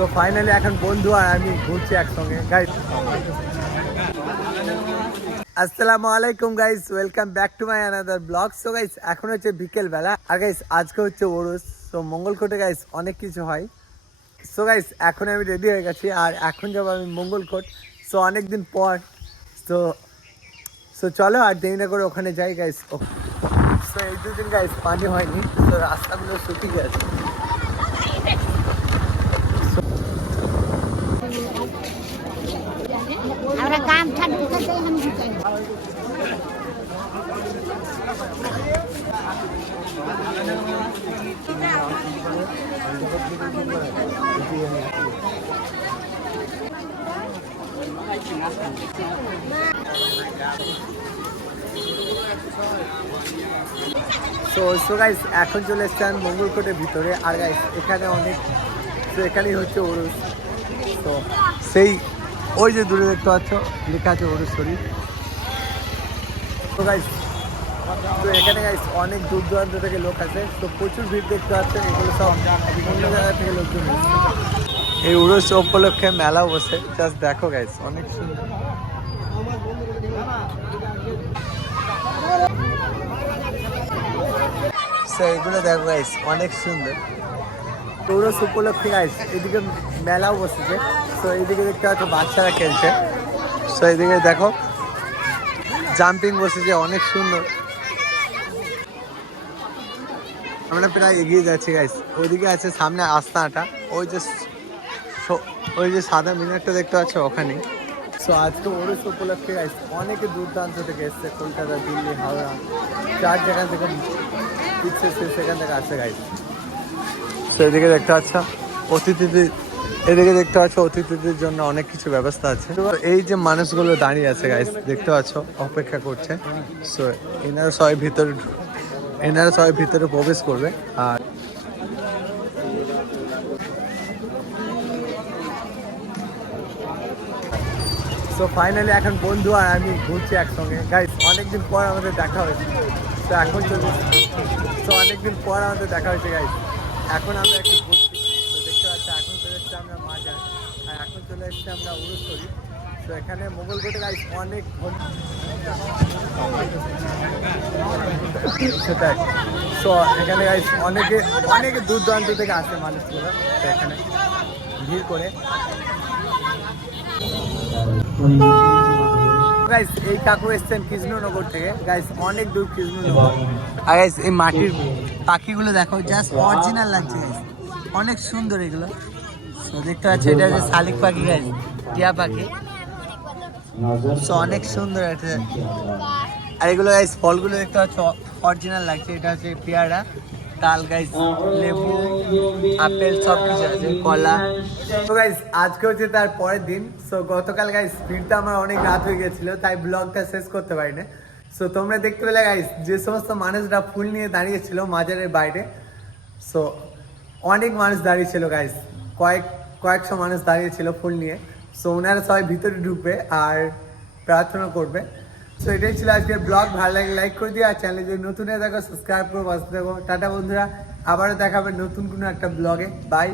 So finally এখন বন্ধু আর আমি ঘুরছি একসঙ্গে গাইস। আসসালামু আলাইকুম guys, welcome back to my another blog. So guys এখন হচ্ছে বিকেল বেলা আর গাইস আজকে হচ্ছে ওরস। সো মঙ্গলকোটে গাইস অনেক কিছু হয়। সো গাইস এখন আমি রেডি হয়ে গেছি আর এখন যাবো আমি মঙ্গলকোট। সো অনেকদিন পর। সো সো চলো আর দেরি না করে ওখানে যাই গাইস। সো এই দুদিন গাইস পানি হয়নি, তো রাস্তাগুলো শুকিয়ে গেছে। আমরা কাম ছাড় করতে हम সো গাইস এখন চলে এসছে আমি মঙ্গলকোটের ভিতরে আর গাইস এখানে অনেক, তো এখানেই হচ্ছে ওরস। তো সেই ওই যে দূরে দেখতে পাচ্ছ লেখা আছে ওরসরি। তো গাইস তো এখানে গাইস অনেক দূর দূরান্ত থেকে লোক আছে, তো প্রচুর ভিড় দেখতে পাচ্ছেন। এগুলো সব অন্য জায়গা থেকে লোকজন এসেছে। এই উরস উপলক্ষে মেলাও বসে, জাস্ট দেখো গাইস অনেক সুন্দর। এগুলো দেখো গাইস অনেক সুন্দর। উরস উপলক্ষে গাইস এদিকে মেলাও বসেছে। তো এইদিকে দেখতে পাচ্ছ বাচ্চারা খেলছে। তো এইদিকে দেখো জাম্পিং বসেছে, অনেক সুন্দর। আমরা প্রায় এগিয়ে যাচ্ছি গাইস। ওইদিকে আছে সামনে আস্তানাটা, ওই যে সাদা মিনারটা দেখতে পাচ্ছ ওখানে। সো আজকে ওরস উপলক্ষে গাইস অনেকে দূর দূরান্ত থেকে এসছে, কলকাতা, দিল্লি, হাওড়া, চার জায়গা থেকে ইচ্ছে সেখান থেকে আসছে গাইস। তো এদিকে দেখতে পাচ্ছ অতিথিদের, এদিকে দেখতে পাচ্ছ অতিথিদের জন্য অনেক কিছু ব্যবস্থা আছে। তো এই যে মানুষগুলো দাঁড়িয়ে আছে গাইস দেখতে পাচ্ছ, অপেক্ষা করছে। সো এনারা সবাই ভিতরে প্রবেশ করবে। আর সো ফাইনালি এখন বন্ধু আর আমি ঘুরছি একসঙ্গে গাইস। অনেকদিন পর আমাদের দেখা হয়েছে। তো এখন অনেকদিন পর আমাদের দেখা হয়েছে গাইস। এখন আমরা একটু ঘুরছি। তো দেখতে পাচ্ছি এখন চলে এসছি আমরা মাজার, আর এখন চলে এসছি আমরা উরুসরি। তো এখানে মঙ্গলকোটে গাইস অনেক সেটাই। তো এখানে গাইস অনেকে দূর দূরান্ত থেকে আসে মানুষগুলো, তো এখানে ভিড় করে। গাইস এই কাকু এসছেন কৃষ্ণনগর থেকে গাইস, অনেক দূর কৃষ্ণনগর। আর গাইস এই মাটির পাখিগুলো দেখো, জাস্ট অরিজিনাল লাগছে গাইস, অনেক সুন্দর এগুলো। তো দেখতে পাচ্ছি এটা হচ্ছে শালিক পাখি গাইস, টিয়া পাখি। তো অনেক সুন্দর একটা। আর এগুলো গাইস ফলগুলো দেখতে পাচ্ছ অরিজিনাল লাগছে। এটা হচ্ছে পেয়ারা, তাল গাইস, লেবু, আপেল সব কিছু আছে, কলা। তো গাইস আজকে হচ্ছে তার পরের দিন। সো গতকাল গাইস ফিরতে আমার অনেক রাত হয়ে গেছিল, তাই ব্লগটা শেষ করতে পারি না। সো তোমরা দেখতে পেলে গাইস যে সমস্ত মানুষরা ফুল নিয়ে দাঁড়িয়েছিল মাজারের বাইরে। সো অনেক মানুষ দাঁড়িয়েছিল গাইস, কয়েকশো মানুষ দাঁড়িয়েছিল ফুল নিয়ে। সো ওনারা সবাই ভিতরে ঢুকবে আর প্রার্থনা করবে। সো এটাই ছিল আজকের ব্লগ। ভালো লাগে লাইক করে দিও, আর চ্যানেলে যদি নতুন হয়ে দেখো সাবস্ক্রাইব করে পাশে দেখো। টাটা বন্ধুরা, আবারও দেখাবে নতুন কোনো একটা ব্লগে। বাই।